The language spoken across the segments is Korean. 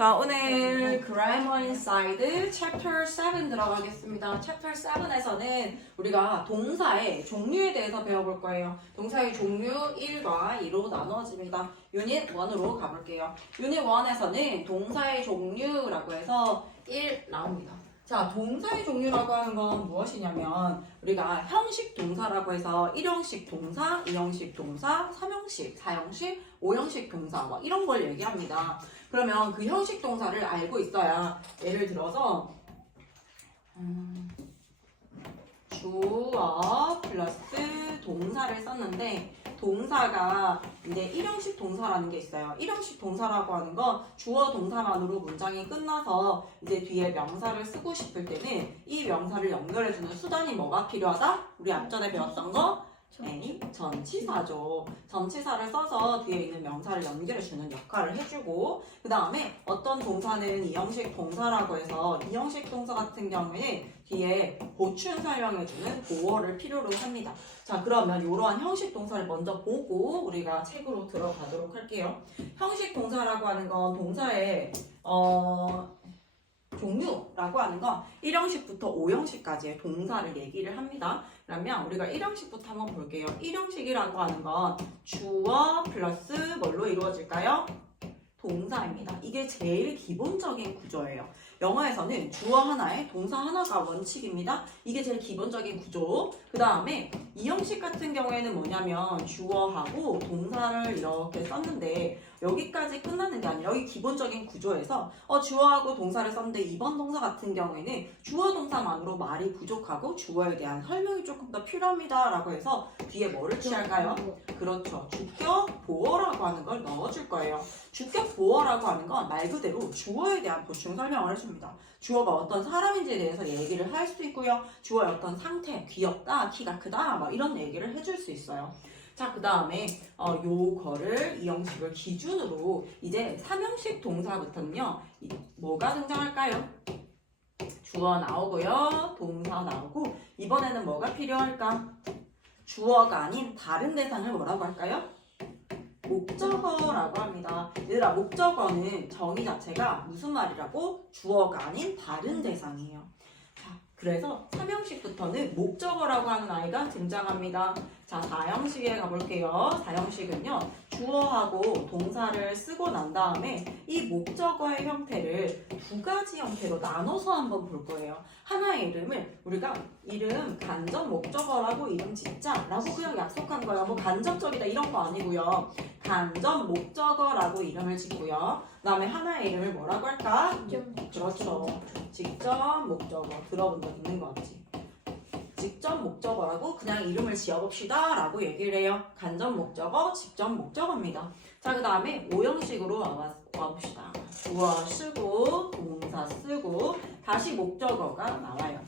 자, 오늘 Grammar Inside Chapter 7 들어가겠습니다. Chapter 7에서는 우리가 동사의 종류에 대해서 배워볼 거예요. 동사의 종류 1과 2로 나눠집니다. 유닛 1으로 가볼게요. 유닛 1에서는 동사의 종류라고 해서 1 나옵니다. 자, 동사의 종류라고 하는 건 무엇이냐면 우리가 형식 동사라고 해서 1형식 동사, 2형식 동사, 3형식, 4형식, 5형식 동사 뭐 이런 걸 얘기합니다. 그러면 그 형식 동사를 알고 있어야 예를 들어서 주어 플러스 동사를 썼는데 동사가 이제 1형식 동사라는 게 있어요. 1형식 동사라고 하는 건 주어 동사만으로 문장이 끝나서 이제 뒤에 명사를 쓰고 싶을 때는 이 명사를 연결해주는 수단이 뭐가 필요하다? 우리 앞전에 배웠던 거? 전치사죠. 전치사를 써서 뒤에 있는 명사를 연결해주는 역할을 해주고 그 다음에 어떤 동사는 2형식 동사라고 해서 2형식 동사 같은 경우에는 뒤에 보충 설명해주는 보어를 필요로 합니다. 자, 그러면 이러한 형식 동사를 먼저 보고 우리가 책으로 들어가도록 할게요. 형식 동사라고 하는 건 동사의 종류라고 하는 건 1형식부터 5형식까지의 동사를 얘기를 합니다. 그러면 우리가 1형식부터 한번 볼게요. 1형식이라고 하는 건 주어 플러스 뭘로 이루어질까요? 동사입니다. 이게 제일 기본적인 구조예요. 영어에서는 주어 하나에 동사 하나가 원칙입니다. 이게 제일 기본적인 구조. 그 다음에 2형식 같은 경우에는 뭐냐면 주어하고 동사를 이렇게 썼는데 여기까지 끝나는 게 아니라 여기 기본적인 구조에서 주어하고 동사를 썼는데 이번 동사 같은 경우에는 주어 동사만으로 말이 부족하고 주어에 대한 설명이 조금 더 필요합니다 라고 해서 뒤에 뭐를 취할까요? 그렇죠. 주격 보어라고 하는 걸 넣어줄 거예요. 주격 보어라고 하는 건 말 그대로 주어에 대한 보충 설명을 해줍니다. 주어가 어떤 사람인지에 대해서 얘기를 할 수 있고요. 주어의 어떤 상태, 귀엽다, 키가 크다 뭐 이런 얘기를 해줄 수 있어요. 자, 그 다음에 요거를 2형식을 기준으로 이제 3형식 동사부터는요. 뭐가 등장할까요? 주어 나오고요. 동사 나오고 이번에는 뭐가 필요할까? 주어가 아닌 다른 대상을 뭐라고 할까요? 목적어라고 합니다. 얘들아, 목적어는 정의 자체가 무슨 말이라고? 주어가 아닌 다른 대상이에요. 자, 그래서 3형식부터는 목적어라고 하는 아이가 등장합니다. 자, 4형식에 가볼게요. 4형식은요. 주어하고 동사를 쓰고 난 다음에 이 목적어의 형태를 두 가지 형태로 나눠서 한번 볼 거예요. 하나의 이름을 우리가 이름 간접 목적어라고 이름 짓자라고 그냥 약속한 거예요. 뭐 간접적이다 이런 거 아니고요. 간접 목적어라고 이름을 짓고요. 그 다음에 하나의 이름을 뭐라고 할까? 그렇죠. 직접 목적어. 들어본 적 있는 거 같지? 직접 목적어라고 그냥 이름을 지어봅시다 라고 얘기를 해요. 간접 목적어, 직접 목적어입니다. 자, 그 다음에 5형식으로 와봅시다. 주어 쓰고 동사 쓰고 다시 목적어가 나와요.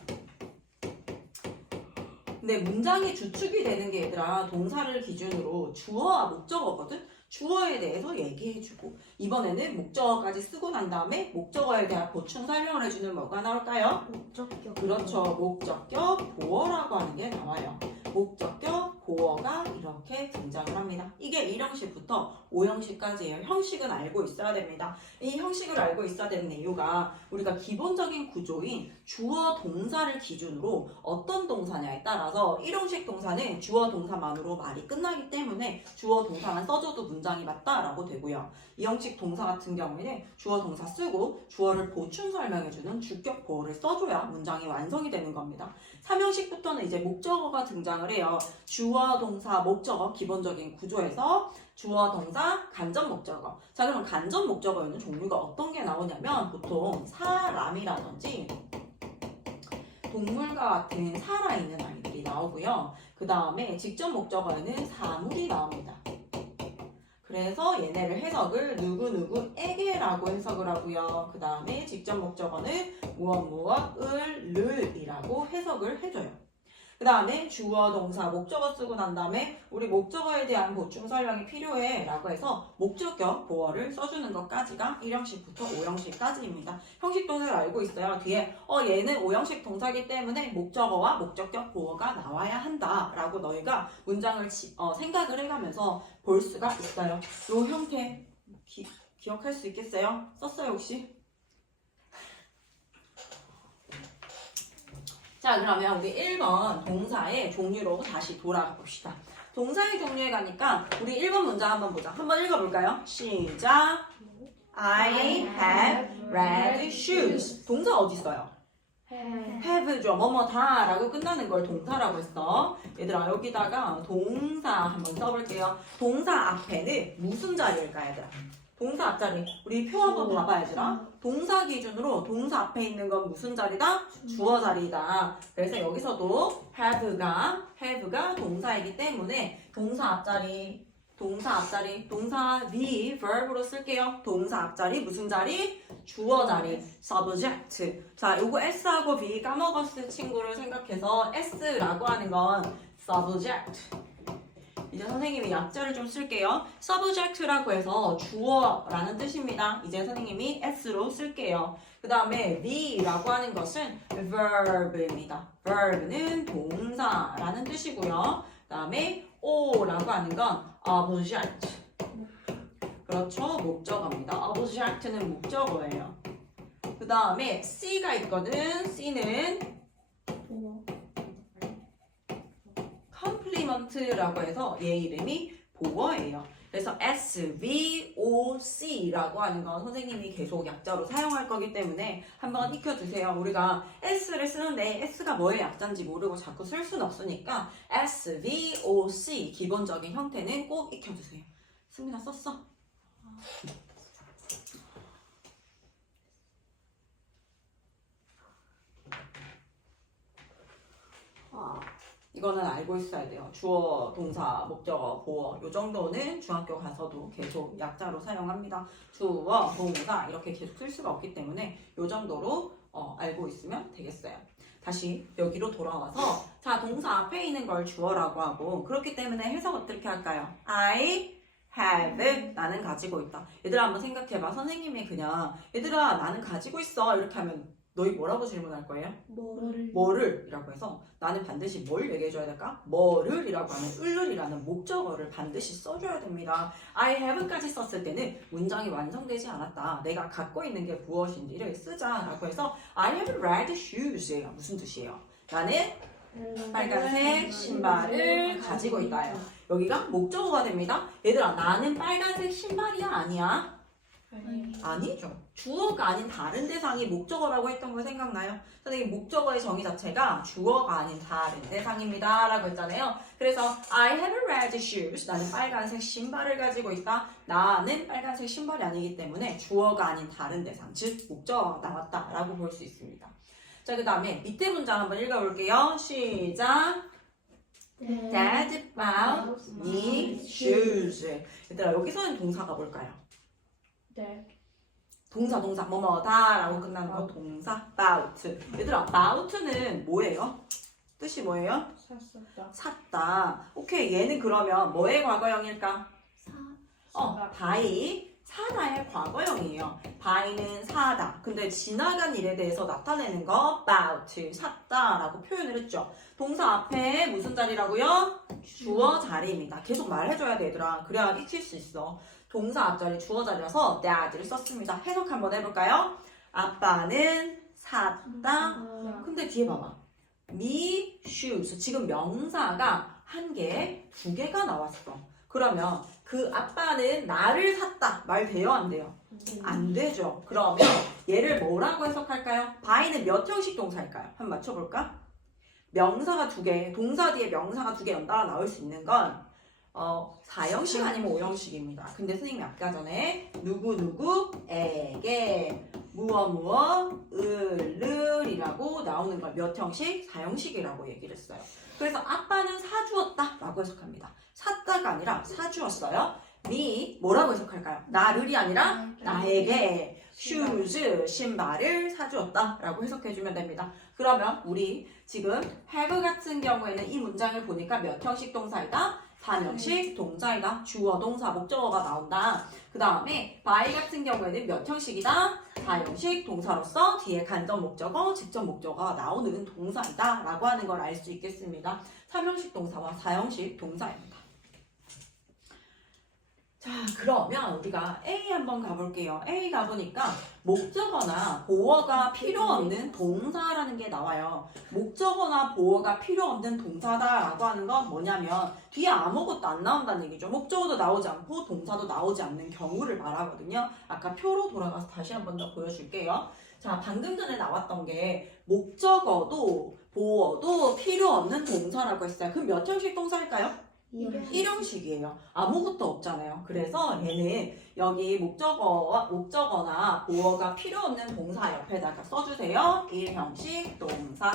근데 문장이 주축이 되는 게 얘들아 동사를 기준으로 주어와 목적어거든. 주어에 대해서 얘기해주고 이번에는 목적어까지 쓰고 난 다음에 목적어에 대한 보충 설명을 해주는 뭐가 나올까요? 목적격. 그렇죠. 목적격 보어라고 하는 게 나와요. 목적격 보어가 이렇게 등장을 합니다. 이게 1형식부터 5형식까지예요. 형식은 알고 있어야 됩니다. 이 형식을 알고 있어야 되는 이유가 우리가 기본적인 구조인 주어 동사를 기준으로 어떤 동사냐에 따라서 1형식 동사는 주어 동사만으로 말이 끝나기 때문에 주어 동사만 써줘도 문장이 맞다라고 되고요. 2형식 동사 같은 경우에는 주어 동사 쓰고 주어를 보충 설명해주는 주격 보어를 써줘야 문장이 완성이 되는 겁니다. 3형식부터는 이제 목적어가 등장을 해요. 주어 동사 목적어 기본적인 구조에서 주어 동사 간접 목적어. 자, 그럼 간접 목적어에는 종류가 어떤 게 나오냐면 보통 사람이라든지 동물과 같은 살아있는 아이들이 나오고요. 그 다음에 직접 목적어에는 사물이 나옵니다. 그래서 얘네를 해석을 누구누구에게라고 해석을 하고요. 그 다음에 직접 목적어는 무엇을 이라고 해석을 해줘요. 그 다음에 주어, 동사, 목적어 쓰고 난 다음에 우리 목적어에 대한 보충 설명이 필요해 라고 해서 목적격 보어를 써주는 것까지가 1형식부터 5형식까지입니다. 형식 동사를 알고 있어요. 뒤에 얘는 5형식 동사이기 때문에 목적어와 목적격 보어가 나와야 한다 라고 너희가 문장을 생각을 해가면서 볼 수가 있어요. 이 형태 기억할 수 있겠어요? 썼어요 혹시? 자 그러면 우리 1번 동사의 종류로 다시 돌아가 봅시다. 동사의 종류에 가니까 우리 1번 문장 한번 보자. 한번 읽어볼까요? 시작. I have red shoes. 동사 어디 있어요? have죠. 뭐뭐다 라고 끝나는 걸 동사라고 했어. 얘들아 여기다가 동사 한번 써볼게요. 동사 앞에는 무슨 자리일까 얘들아? 동사 앞자리. 우리 표 한번 봐봐 얘들아. 동사 기준으로 동사 앞에 있는 건 무슨 자리다? 주어 자리다. 그래서 여기서도 have가 동사이기 때문에 동사 앞자리 동사 be verb로 쓸게요. 동사 앞자리 무슨 자리? 주어 자리 subject. 자 요거 s하고 be 까먹었을 친구를 생각해서 s라고 하는 건 subject. 이제 선생님이 약자를 좀 쓸게요. subject라고 해서 주어라는 뜻입니다. 이제 선생님이 s로 쓸게요. 그 다음에 be라고 하는 것은 verb입니다. verb는 동사라는 뜻이고요. 그 다음에 o라고 하는 건 object. 그렇죠. 목적어입니다. object는 목적어예요. 그 다음에 c가 있거든. c는 compliment라고 해서 얘 이름이 보어예요. 그래서 SVOC라고 하는 건 선생님이 계속 약자로 사용할 거기 때문에 한번 익혀주세요. 우리가 S를 쓰는데 S가 뭐의 약자인지 모르고 자꾸 쓸 수는 없으니까 SVOC 기본적인 형태는 꼭 익혀주세요. 승민아 썼어? 이거는 알고 있어야 돼요. 주어, 동사, 목적어, 보어 이 정도는 중학교 가서도 계속 약자로 사용합니다. 주어, 동사 이렇게 계속 쓸 수가 없기 때문에 이 정도로 알고 있으면 되겠어요. 다시 여기로 돌아와서 자 동사 앞에 있는 걸 주어라고 하고 그렇기 때문에 해석 어떻게 할까요? I have 나는 가지고 있다. 얘들아 한번 생각해봐. 선생님이 그냥 얘들아 나는 가지고 있어 이렇게 하면 너희 뭐라고 질문할 거예요? 뭐를 이라고 해서 나는 반드시 뭘 얘기해줘야 될까? 뭐를 이라고 하는 을을이라는 목적어를 반드시 써줘야 됩니다. I have까지 썼을 때는 문장이 완성되지 않았다. 내가 갖고 있는 게 무엇인지를 쓰자라고 해서 I have red shoes예요. 무슨 뜻이에요? 나는 빨간색 신발을 가지고 있다요. 여기가 목적어가 됩니다. 얘들아 나는 빨간색 신발이야 아니야? 아니죠. 주어가 아닌 다른 대상이 목적어라고 했던 거 생각나요? 선생님 목적어의 정의 자체가 주어가 아닌 다른 대상입니다 라고 했잖아요. 그래서 I have red shoes. 나는 빨간색 신발을 가지고 있다. 나는 빨간색 신발이 아니기 때문에 주어가 아닌 다른 대상, 즉 목적어가 나왔다 라고 볼 수 있습니다. 자, 그 다음에 밑에 문장 한번 읽어볼게요. 시작. Dad bought me shoes. 얘들아 여기서는 동사가 뭘까요? 동사 뭐뭐다 라고 끝나는 거 동사 bout. 얘들아 bout는 뭐예요? 뜻이 뭐예요? 샀다. 오케이 얘는 그러면 뭐의 과거형일까? buy 사다의 과거형이에요. buy는 사다. 근데 지나간 일에 대해서 나타내는 거 about 샀다 라고 표현을 했죠. 동사 앞에 무슨 자리라고요? 주어 자리입니다. 계속 말해줘야 돼 얘들아. 그래야 익힐 수 있어. 동사 앞자리 주어 자리라서 dad를 썼습니다. 해석 한번 해볼까요? 아빠는 샀다. 근데 뒤에 봐봐. me shoes. 지금 명사가 한 개, 두 개가 나왔어. 그러면 그 아빠는 나를 샀다. 말 돼요? 안 돼요? 안 되죠. 그러면 얘를 뭐라고 해석할까요? buy는 몇 형식 동사일까요? 한번 맞춰볼까? 명사가 두 개, 동사 뒤에 명사가 두 개 연달아 나올 수 있는 건 4형식 아니면 5형식입니다. 근데 선생님이 아까 전에 누구누구에게 을이라고 나오는 걸 몇 형식? 4형식이라고 얘기를 했어요. 그래서 아빠는 사주었다 라고 해석합니다. 샀다가 아니라 사주었어요. me 뭐라고 해석할까요? 나를이 아니라 나에게 shoes 신발을 사주었다 라고 해석해주면 됩니다. 그러면 우리 지금 have 같은 경우에는 이 문장을 보니까 몇 형식 동사이다? 3형식 동사이다. 주어, 동사, 목적어가 나온다. 그 다음에 by 같은 경우에는 몇 형식이다? 4형식 동사로서 뒤에 간접 목적어, 직접 목적어가 나오는 동사이다 라고 하는 걸 알 수 있겠습니다. 3형식 동사와 4형식 동사입니다. 자, 그러면 우리가 A 한번 가볼게요. A 가보니까 목적어나 보어가 필요 없는 동사라는 게 나와요. 목적어나 보어가 필요 없는 동사다라고 하는 건 뭐냐면 뒤에 아무것도 안 나온다는 얘기죠. 목적어도 나오지 않고 동사도 나오지 않는 경우를 말하거든요. 아까 표로 돌아가서 다시 한번 더 보여줄게요. 자, 방금 전에 나왔던 게 목적어도 보어도 필요 없는 동사라고 했어요. 그럼 몇 형식 동사일까요? 1형식이에요. 아무것도 없잖아요. 그래서 얘는 여기 목적어나 보어가 필요 없는 동사 옆에다가 써주세요. 1형식 동사.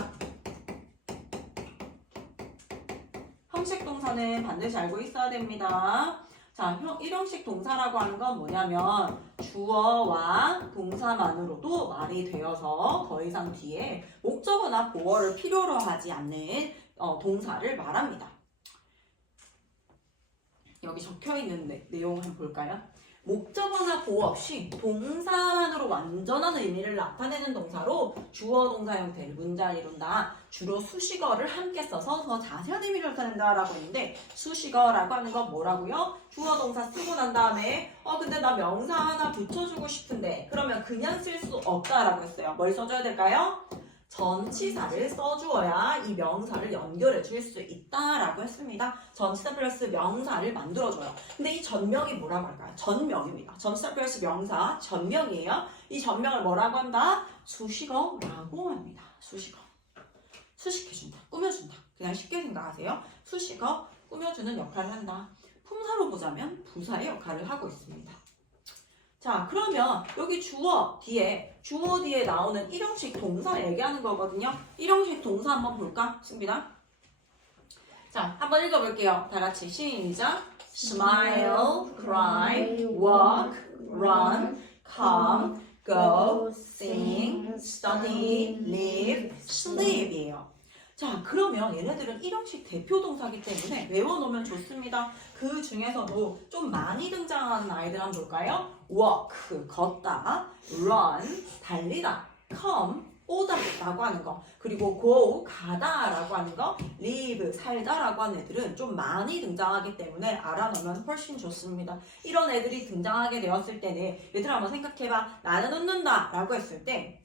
형식 동사는 반드시 알고 있어야 됩니다. 자, 1형식 동사라고 하는 건 뭐냐면 주어와 동사만으로도 말이 되어서 더 이상 뒤에 목적어나 보어를 필요로 하지 않는 동사를 말합니다. 여기 적혀있는 내용 한번 볼까요? 목적어나 보어 없이 동사만으로 완전한 의미를 나타내는 동사로 주어 동사 형태를 문장을 이룬다. 주로 수식어를 함께 써서 더 자세한 의미를 나타낸다라고 했는데 수식어라고 하는 건 뭐라고요? 주어 동사 쓰고 난 다음에 근데 나 명사 하나 붙여주고 싶은데 그러면 그냥 쓸 수 없다라고 했어요. 뭘 써줘야 될까요? 전치사를 써주어야 이 명사를 연결해 줄 수 있다라고 했습니다. 전치사 플러스 명사를 만들어줘요. 근데 이 전명이 뭐라고 할까요? 전명입니다. 전치사 플러스 명사, 전명이에요. 이 전명을 뭐라고 한다? 수식어라고 합니다. 수식어. 수식해준다. 꾸며준다. 그냥 쉽게 생각하세요. 수식어, 꾸며주는 역할을 한다. 품사로 보자면 부사의 역할을 하고 있습니다. 자, 그러면 여기 주어 뒤에 나오는 1형식 동사 얘기하는 거거든요. 1형식 동사 한번 볼까? 승빈아. 자, 한번 읽어볼게요. 다 같이 시작. Smile, cry, walk, run, come, go, sing, study, live, sleep이에요. 자, 그러면 얘네들은 1형식 대표 동사이기 때문에 외워놓으면 좋습니다. 그 중에서도 좀 많이 등장하는 아이들 한번 볼까요? walk, 걷다, run, 달리다, come, 오다 라고 하는 거, 그리고 go, 가다 라고 하는 거, live, 살다 라고 하는 애들은 좀 많이 등장하기 때문에 알아놓으면 훨씬 좋습니다. 이런 애들이 등장하게 되었을 때는 얘들아 한번 생각해봐. 나는 웃는다 라고 했을 때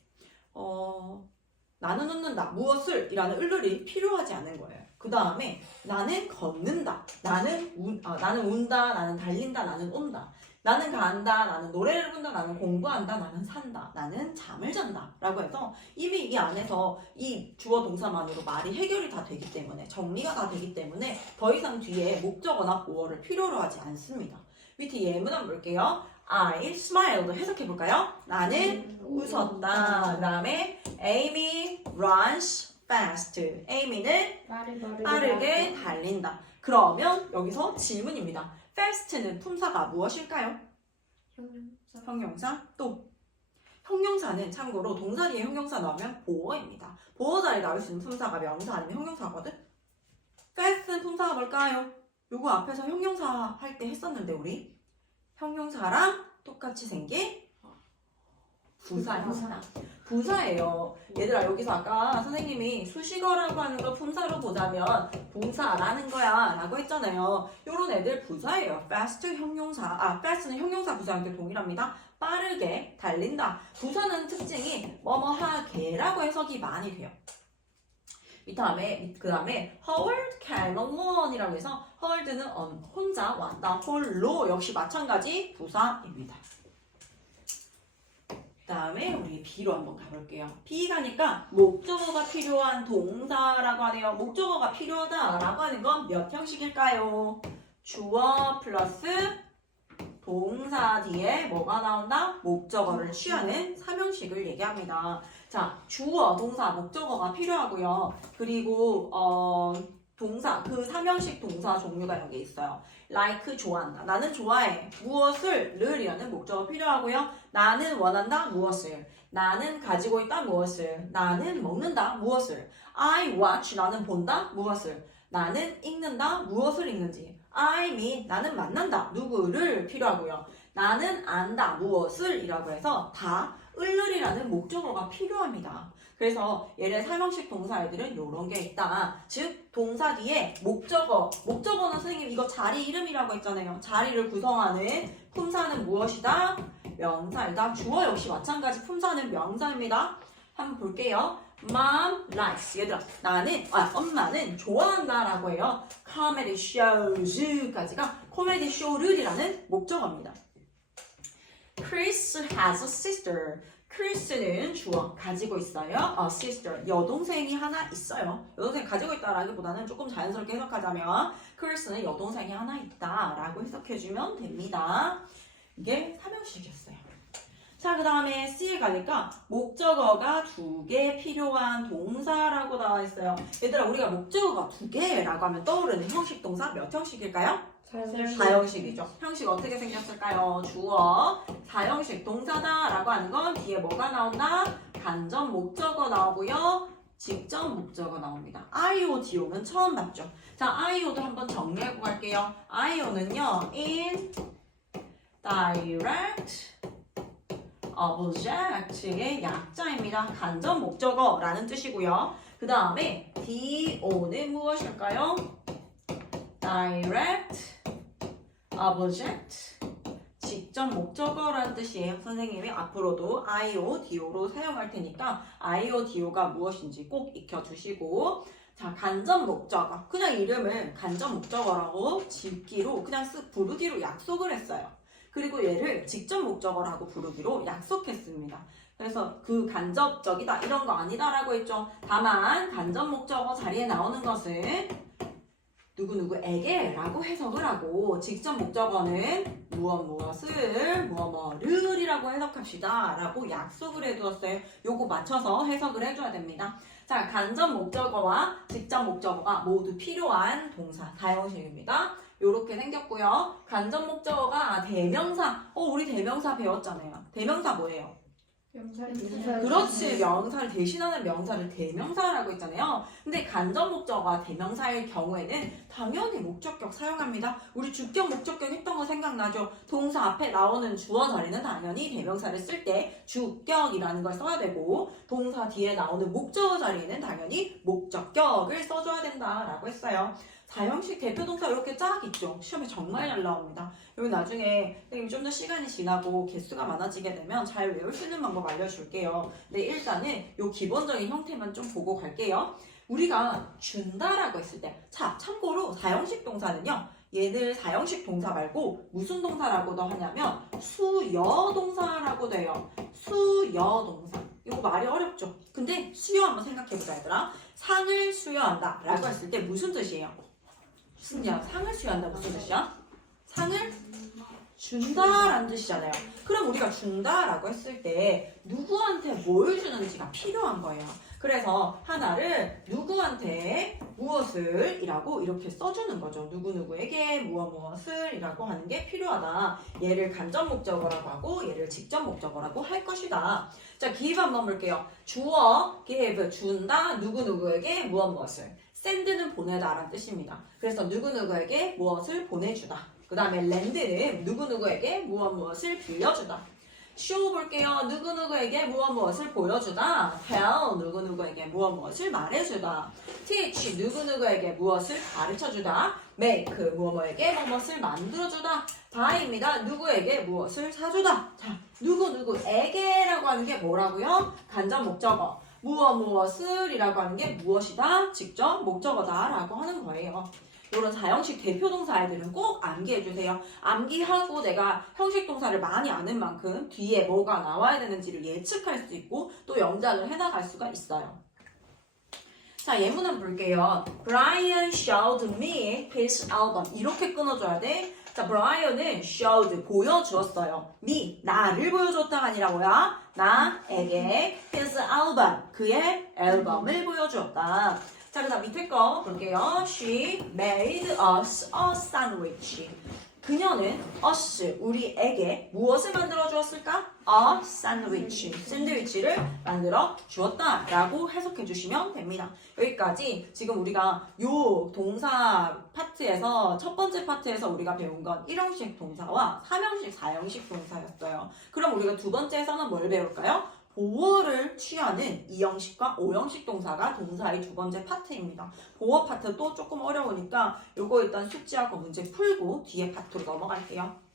나는 웃는다, 무엇을? 이라는 을룰이 필요하지 않은 거예요. 그 다음에 나는 걷는다, 나는 운다, 나는 달린다, 나는 온다, 나는 간다, 나는 노래를 부른다, 나는 공부한다, 나는 산다, 나는 잠을 잔다 라고 해서 이미 이 안에서 이 주어 동사만으로 말이 해결이 다 되기 때문에 정리가 다 되기 때문에 더 이상 뒤에 목적어나 보어를 필요로 하지 않습니다. 밑에 예문 한번 볼게요. I smiled 해석해볼까요? 나는 웃었다. 그 다음에 Amy runs fast. Amy는 빠르게 달린다. 그러면 여기서 질문입니다. fast는 품사가 무엇일까요? 형용사. 또 형용사는 참고로 동사 뒤에 형용사 나오면 보어입니다. 보어 자리에 나올 수 있는 품사가 명사 아니면 형용사거든. fast는 품사가 뭘까요? 요거 앞에서 형용사 할 때 했었는데 우리 형용사랑 똑같이 생긴 부사입니다. 부사예요. 얘들아 여기서 아까 선생님이 수식어라고 하는 걸 품사로 보자면 부사라는 거야 라고 했잖아요. 요런 애들 부사예요. fast 형용사, fast는 형용사 부사한테 동일합니다. 빠르게 달린다. 부사는 특징이 뭐뭐하게라고 해석이 많이 돼요. 그 다음에 Howard came alone 이라고 해서 Howard는 혼자 왔다. 홀로 역시 마찬가지 부사입니다. 그 다음에 우리 B로 한번 가볼게요. B 가니까 목적어가 필요한 동사라고 하네요. 목적어가 필요하다라고 하는 건 몇 형식일까요? 주어 플러스 동사 뒤에 뭐가 나온다? 목적어를 취하는 3형식을 얘기합니다. 자, 주어, 동사, 목적어가 필요하고요. 그리고 동사, 그 3형식 동사 종류가 여기 있어요. like, 좋아한다. 나는 좋아해. 무엇을? 를 목적어 필요하고요. 나는 원한다. 무엇을? 나는 가지고 있다. 무엇을? 나는 먹는다. 무엇을? I watch, 나는 본다. 무엇을? 나는 읽는다. 무엇을 읽는지? I meet, 나는 만난다. 누구를? 필요하고요. 나는 안다. 무엇을? 이라고 해서 다 을룰이라는 주어이라는 목적어가 필요합니다. 그래서 얘네 사형식 동사애들은 요런 게 있다. 즉 동사 뒤에 목적어는 선생님 이거 자리 이름이라고 했잖아요. 자리를 구성하는 품사는 무엇이다? 명사이다. 주어 역시 마찬가지 품사는 명사입니다. 한번 볼게요. Mom likes. 얘들아, 엄마는 좋아한다 라고 해요. Comedy shows까지가 코미디 쇼를이라는 목적어입니다. Chris has a sister. 크리스는 주어 가지고 있어요. A sister. 여동생이 하나 있어요. 여동생 가지고 있다라기보다는 조금 자연스럽게 해석하자면 크리스는 여동생이 하나 있다라고 해석해주면 됩니다. 이게 삼형식이었어요. 자, 그 다음에 C에 가니까 목적어가 2개 필요한 동사라고 나와 있어요. 얘들아, 우리가 목적어가 2개라고 하면 떠오르는 형식 동사 몇 형식일까요? 4형식이죠. 형식 어떻게 생겼을까요? 주어, 4형식 동사다라고 하는 건 뒤에 뭐가 나온다? 간접 목적어 나오고요. 직접 목적어 나옵니다. IODO는 처음 봤죠. 자, IO도 한번 정리하고 갈게요. IO는요, indirect object의 약자입니다. 간접 목적어라는 뜻이고요. 그 다음에 DO는 무엇일까요? direct object 직접 목적어라는 뜻이에요. 선생님이 앞으로도 IO, DO로 사용할 테니까 IO, DO가 무엇인지 꼭 익혀주시고 자, 간접 목적어. 그냥 이름을 간접 목적어라고 짓기로 그냥 부르기로 약속을 했어요. 그리고 얘를 직접 목적어라고 부르기로 약속했습니다. 그래서 그 간접적이다 이런 거 아니다라고 했죠. 다만 간접 목적어 자리에 나오는 것은 누구누구에게라고 해석을 하고 직접 목적어는 무엇을 뭐뭐를이라고 해석합시다 라고 약속을 해두었어요. 요거 맞춰서 해석을 해줘야 됩니다. 자, 간접 목적어와 직접 목적어가 모두 필요한 동사 4형식입니다. 요렇게 생겼고요. 간접 목적어가 대명사. 우리 대명사 배웠잖아요. 대명사 뭐예요? 그렇지. 명사를 대신하는 명사를 대명사라고 했잖아요. 근데 간접 목적어가 대명사일 경우에는 당연히 목적격 사용합니다. 우리 주격, 목적격 했던 거 생각나죠? 동사 앞에 나오는 주어 자리는 당연히 대명사를 쓸 때 주격이라는 걸 써야 되고 동사 뒤에 나오는 목적어 자리에는 당연히 목적격을 써줘야 된다라고 했어요. 4형식 대표동사 이렇게 쫙 있죠. 시험에 정말 잘 나옵니다. 여기 나중에 선생님 좀 더 시간이 지나고 개수가 많아지게 되면 잘 외울 수 있는 방법 알려줄게요. 근데 일단은 요 기본적인 형태만 좀 보고 갈게요. 우리가 준다라고 했을 때 자, 참고로 4형식 동사는요. 얘들 4형식 동사 말고 무슨 동사라고도 하냐면 수여동사라고 돼요. 수여동사. 이거 말이 어렵죠? 근데 수여 한번 생각해보자 얘들아. 상을 수여한다 라고 했을 때 무슨 뜻이에요? 승리야, 상을 수여한다 무슨 뜻이야? 상을 준다라는 뜻이잖아요. 그럼 우리가 준다라고 했을 때 누구한테 뭘 주는지가 필요한 거예요. 그래서 하나를 누구한테 무엇을 이라고 이렇게 써주는 거죠. 누구누구에게 무엇을 이라고 하는 게 필요하다. 얘를 간접 목적어라고 하고 얘를 직접 목적어라고 할 것이다. 자, give 한번 볼게요. 주어, give, 준다, 누구누구에게 무엇을. send는 보내다 라는 뜻입니다. 그래서 누구누구에게 무엇을 보내주다. 그 다음에 lend는 누구누구에게 무엇을 빌려주다. show 볼게요. 누구누구에게 무엇을 보여주다. tell 누구누구에게 무엇을 말해주다. teach 누구누구에게 무엇을 가르쳐주다. make 무엇에게 무엇을 만들어주다. buy입니다. 누구에게 무엇을 사주다. 자, 누구누구에게라고 하는 게 뭐라고요? 간접 목적어. 무엇을 이라고 하는 게 무엇이다? 직접 목적어다 라고 하는 거예요. 이런 4형식 대표동사들은 꼭 암기해주세요. 암기하고 내가 형식 동사를 많이 아는 만큼 뒤에 뭐가 나와야 되는지를 예측할 수 있고 또 영작을 해나갈 수가 있어요. 자, 예문은 볼게요. Brian showed me his album. 이렇게 끊어줘야 돼. 자, Brian은 showed, 보여주었어요. me, 나를 보여줬다가 아니라 뭐야? 나에게 his album, 그의 앨범을 보여주었다. 자, 그 다음 밑에 거 볼게요. She made us a sandwich. 그녀는 us, 우리에게 무엇을 만들어 주었을까? A sandwich, 샌드위치를 만들어 주었다 라고 해석해 주시면 됩니다. 여기까지 지금 우리가 요 동사 파트에서 첫 번째 파트에서 우리가 배운 건 1형식 동사와 3형식, 4형식 동사였어요. 그럼 우리가 두 번째에서는 뭘 배울까요? 보어를 취하는 2형식과 5형식 동사가 동사의 두 번째 파트입니다. 보어 파트도 조금 어려우니까 요거 일단 숙지하고 문제 풀고 뒤에 파트로 넘어갈게요.